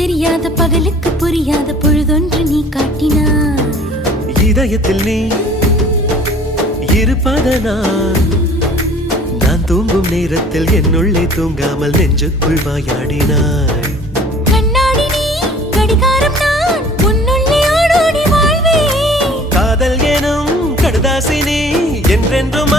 தெரியாத பகலுக்கு புரியாத பொழுதொன்று நீ காட்டினாய். இதயத்தில் நீ இருப்பதனால் நான் தூங்கும் நேரத்தில் என்னுள்ளே தூங்காமல் நெஞ்சுக்குள் வாயாடினாய். கண்ணாடி நீ கடிகாரம் நான் உன்னுள்ளே ஓடோடி வாழ்வே. காதல் எனும் கடுதாசி நீ என்றென்றும்